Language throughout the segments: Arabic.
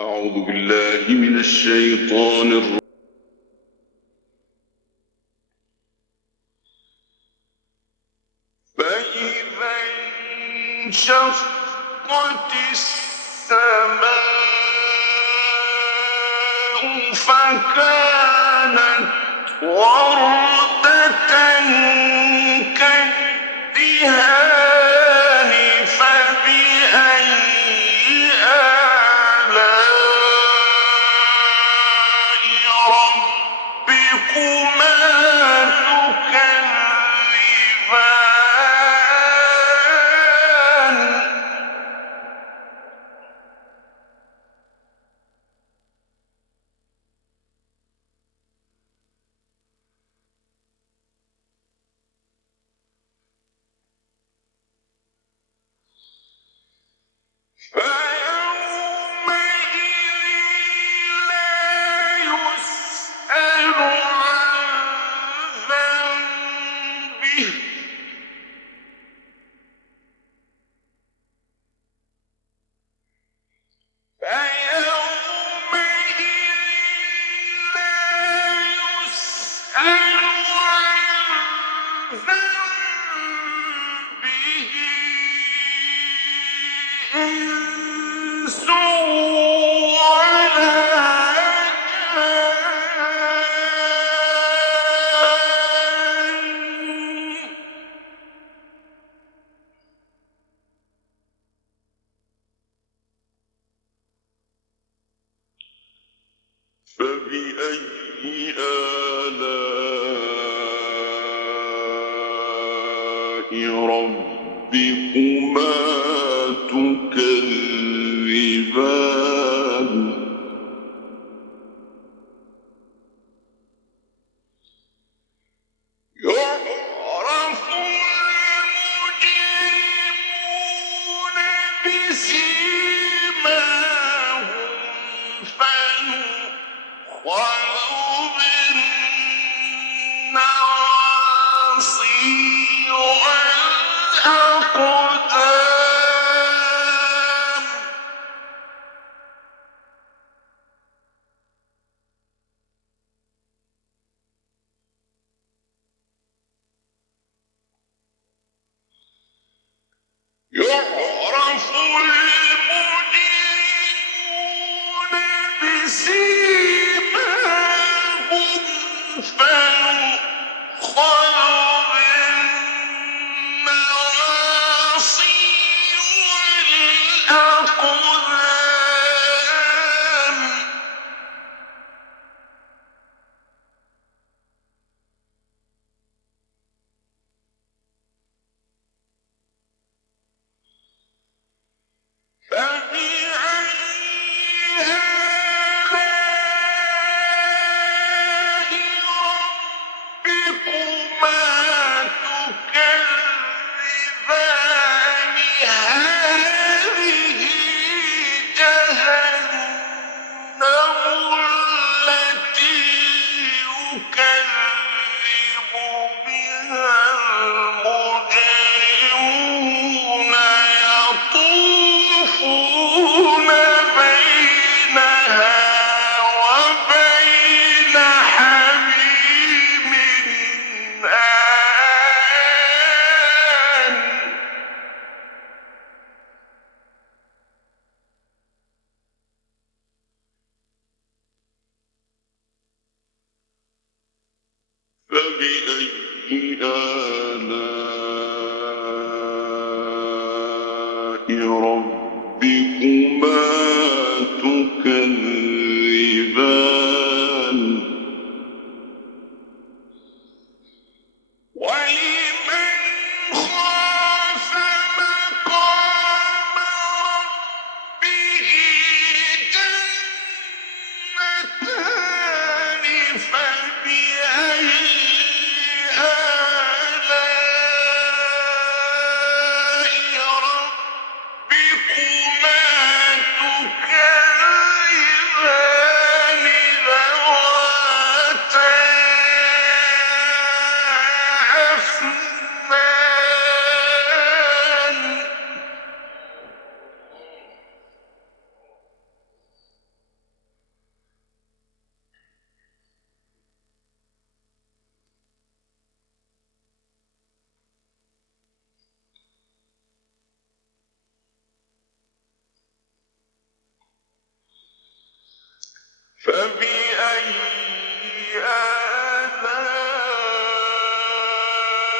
أعوذ بالله من الشيطان الرجيم. فإذا انشقت السماء فكانت وردة كالدهان فبأي آلاء ربكما تكذبان فيومئذ لا يسأل عن ذنبه فيومئذ لا يسأل عن ذنبه إنس ولا جان فبأي آلاء ربكما تكذبان يعرف المجرمون بسيماهم فيؤخذ بالنواصي والأقدام يعرف المجرمون بسيماهم فيؤخذ بالنواصي والأقدام فبأي آلاء ربكما تكذبان هذه جهنم التي يكذب بها المجرمون يطوفون بينها وبين حميم آن فبأي آلاء ربكما تكذبان ولمن خاف مقام ربه جنتان فبأي آلاء فبأي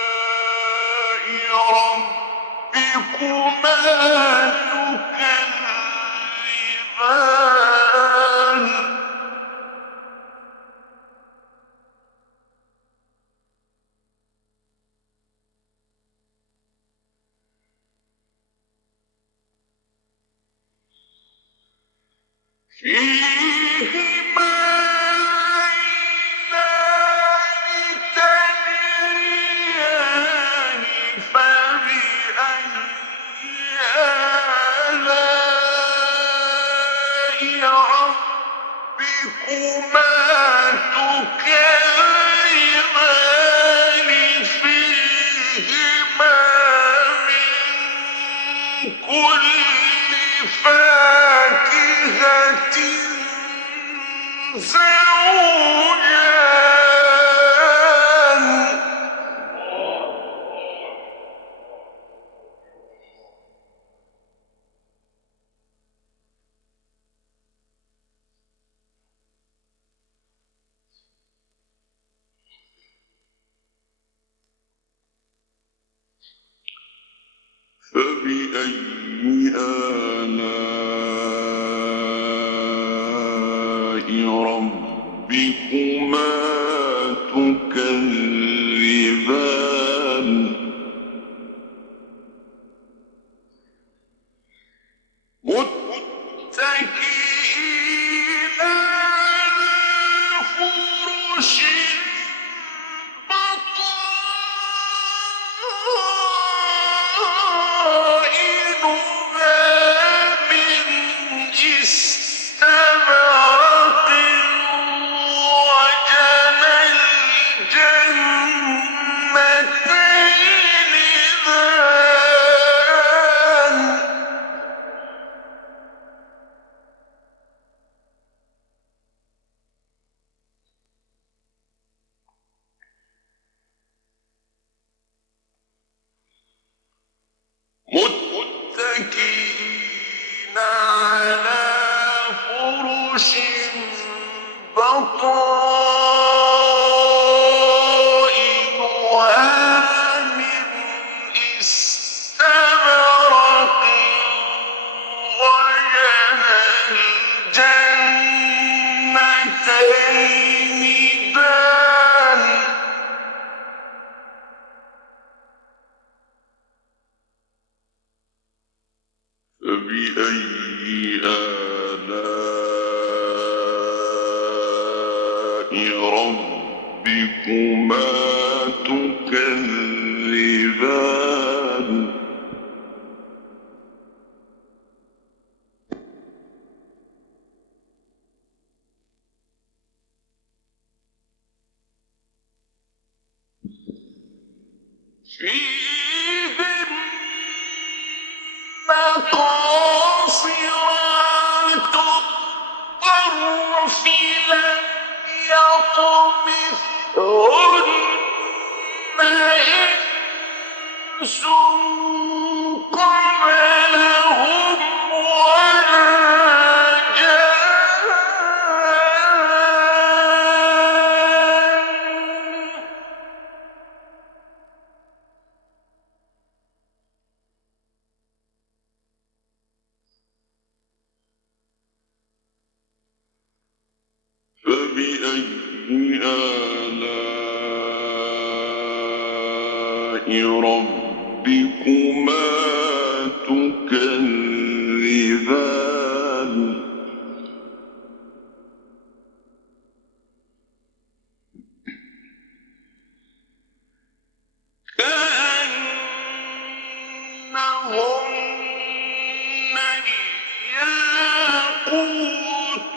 آلاء ربكما تكذبان فيهما عينان تجريان فبأي آلاء ربكما تكذبان فيهما من كل فاكهة زوجان فبأي آلاء ربكما تكذبان متكئين على فرش بطائنها من استبرق وجنى الجنتين دان متكئين على فرش بطائنها من استبرق وجنى الجنتين دان فبأي آلاء ربكما تكذبان فيهن قاصرات الطرف لم يطمثهن إنس قبلهم ولا جان فبأي آلاء ربكما تكذبان كأنهن الياقوت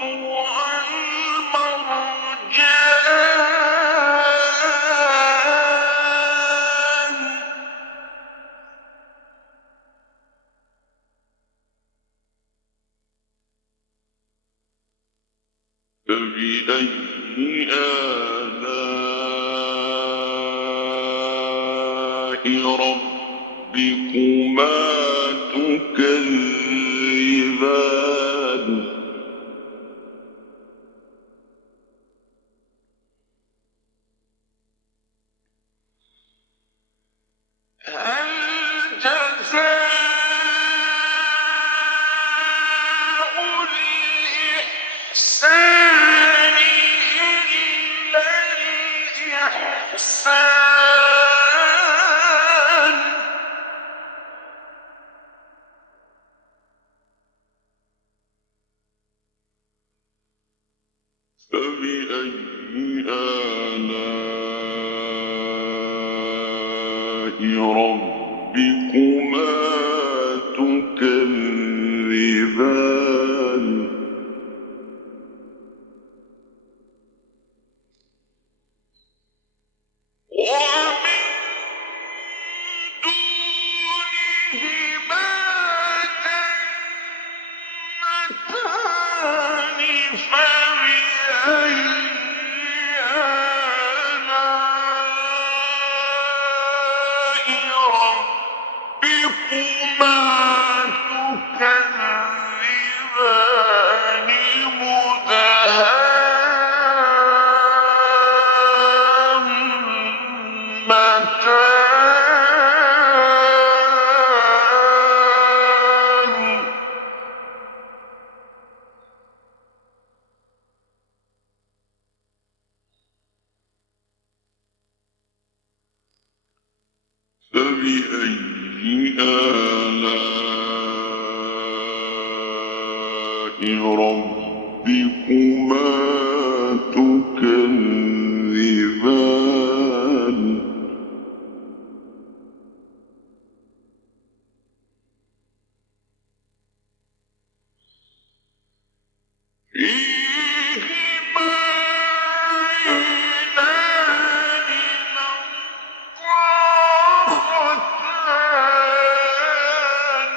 والمرجان فبأي آلاء ربكما تكذبان آلاء ربكما تكذبان ومن دونهما جنتان فبأي آلاء ربكما تكذبان مدهامتان فبأي آلاء ربكما تكذبان فيهما عينان نضاختان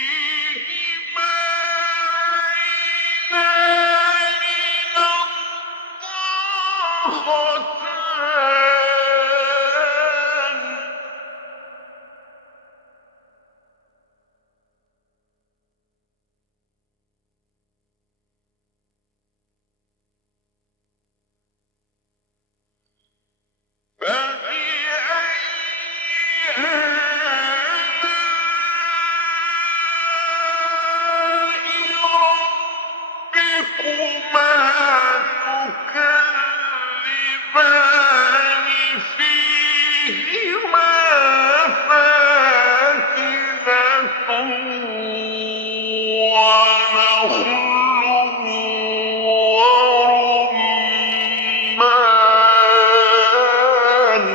فيهما عينان نضاختان فبأي ربكما تكذبان فيهما فاكهة ونخل ورمان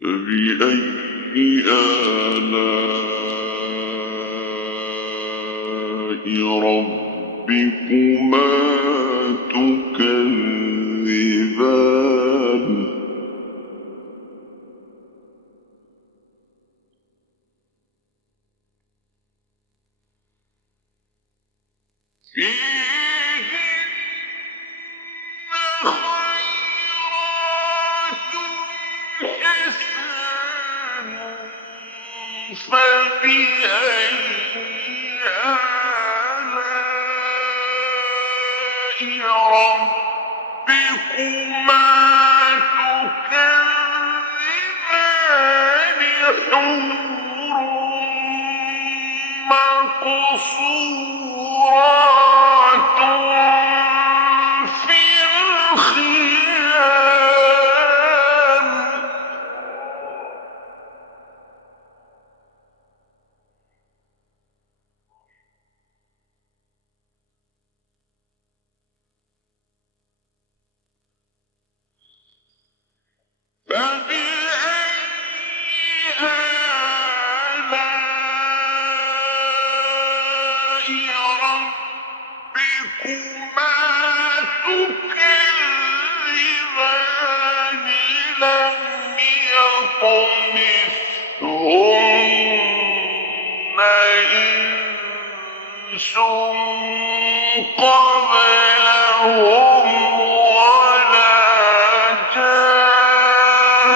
فبأي آلاء ربكما تكذبان فيهن خيرات حسان فبأي آلاء ربكما تكذبان حور مقصورات في الخيام فبأي آلاء ربكما تكذبان لم يطمثهن إنس قبلهم ولا جان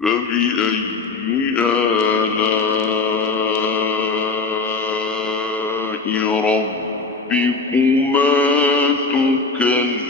فبأي آلاء ربكما تكذبان